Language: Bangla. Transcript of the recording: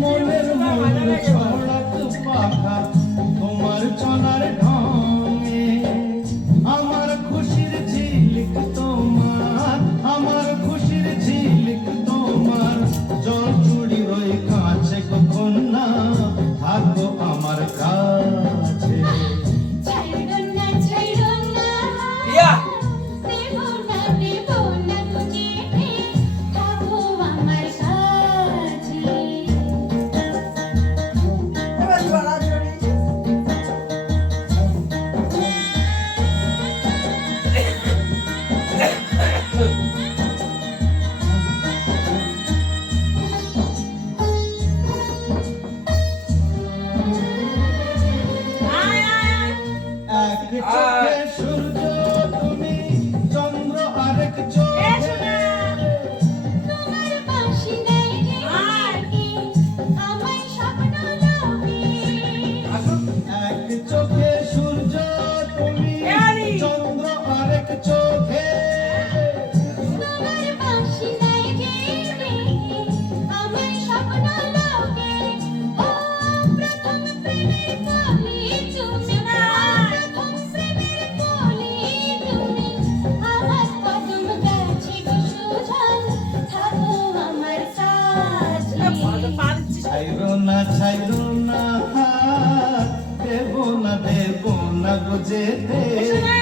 মনের ময়ূর ছড়াক পাখা তোমার চলার ঢঙে আমার খুশির ঝিলিক তোমার আমার খুশির ঝিলিক তোমার জল চুড়ি ওই কাছে কখন না থাকো আমার কাছে চোখে সূর্য তুমি চন্দ্র আরেক চোখে তোমার পাশে নেই কি আমায় স্বপ্ন লোকে এক চোখে সূর্য তুমি চন্দ্র আরেক চোখে তোমার পাশে নেই কি আমায় স্বপ্ন লোকে ও প্রথম প্রেমের কলি তুমি ছাইরো না দেব না গো যেতে